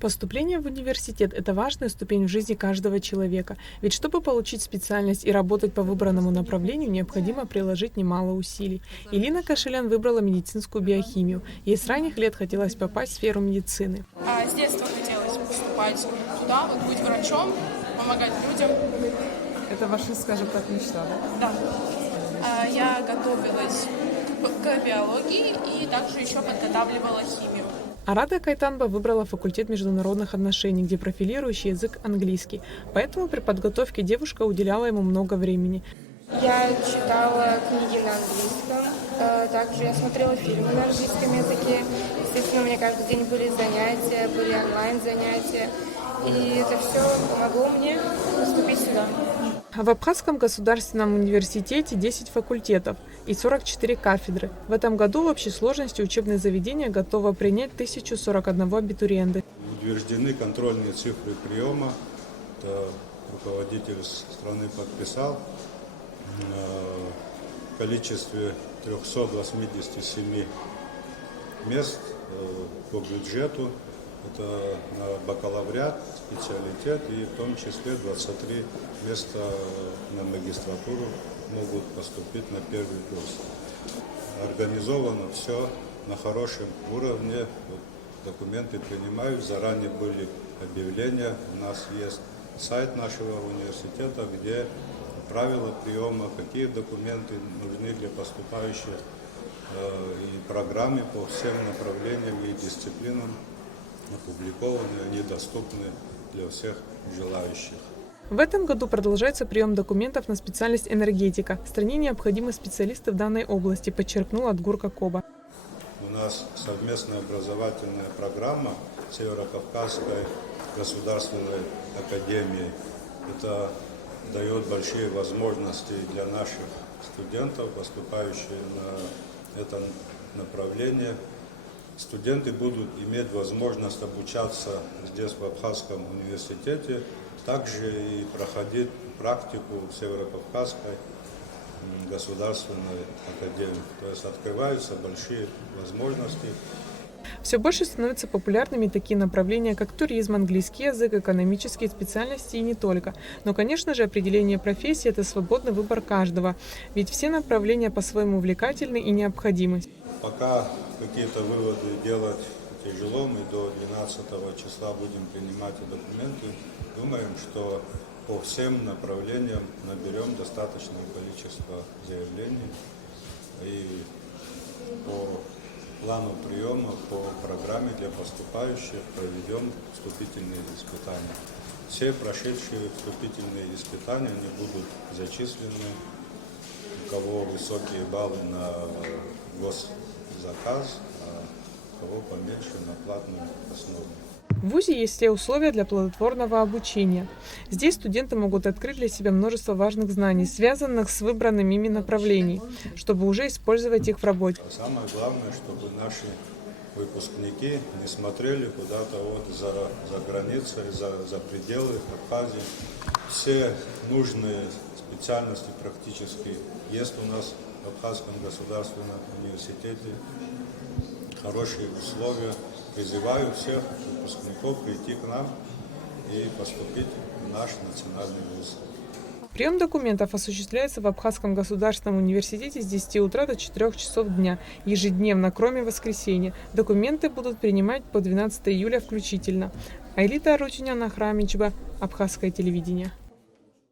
Поступление в университет– это важная ступень в жизни каждого человека. Ведь чтобы получить специальность и работать по выбранному направлению, необходимо приложить немало усилий. Илина Кашелян выбрала медицинскую биохимию. Ей с ранних лет хотелось попасть в сферу медицины. С детства хотелось поступать туда, вот быть врачом, помогать людям. Это ваша, скажем так, мечта, да? Да. Я готовилась к биологии и также еще подготавливала химию. Арада Кайтанба выбрала факультет международных отношений, где профилирующий язык английский. Поэтому при подготовке девушка уделяла ему много времени. Я читала книги на английском, также я смотрела фильмы на английском языке. Естественно, у меня каждый день были занятия, были онлайн-занятия. И это все помогло мне поступить сюда. В Абхазском государственном университете 10 факультетов и 44 кафедры. В этом году в общей сложности учебное заведение готово принять 1041 абитуриента. Утверждены контрольные цифры приема. Это руководитель страны подписал. В количестве 387 мест по бюджету. Это на бакалавриат, специалитет и в том числе 23 места на магистратуру могут поступить на первый курс. Организовано все на хорошем уровне, документы принимают, заранее были объявления, у нас есть сайт нашего университета, где правила приема, какие документы нужны для поступающих и программы по всем направлениям и дисциплинам. Опубликованы, они доступны для всех желающих. В этом году продолжается прием документов на специальность энергетика. Стране необходимы специалисты в данной области, подчеркнул Адгурка Коба. У нас совместная образовательная программа Северо-Кавказской государственной академии. Это дает большие возможности для наших студентов, поступающих на это направление. Студенты будут иметь возможность обучаться здесь, в Абхазском университете, также и проходить практику в Северо-Кавказской государственной академии. То есть открываются большие возможности. Все больше становятся популярными такие направления, как туризм, английский язык, экономические специальности и не только. Но, конечно же, определение профессии – это свободный выбор каждого, ведь все направления по-своему увлекательны и необходимы. Пока какие-то выводы делать тяжело, мы до 12 числа будем принимать документы. Думаем, что по всем направлениям наберем достаточное количество заявлений и по плану приема, по программе для поступающих проведем вступительные испытания. Все прошедшие вступительные испытания они будут зачислены, у кого высокие баллы на госзаказ, а у кого поменьше на платную основу. В ВУЗе есть все условия для плодотворного обучения. Здесь студенты могут открыть для себя множество важных знаний, связанных с выбранными ими направлениями, чтобы уже использовать их в работе. Самое главное, чтобы наши выпускники не смотрели куда-то за границей, за пределы Абхазии. Все нужные специальности практически есть у нас в Абхазском государственном университете. Хорошие условия. Призываю всех выпускников прийти к нам и поступить в наш национальный вуз. Прием документов осуществляется в Абхазском государственном университете с 10 утра до 4 часов дня, ежедневно, кроме воскресенья. Документы будут принимать по 12 июля включительно. Айлита Арутюнян, Ахрамичба, Абхазское телевидение.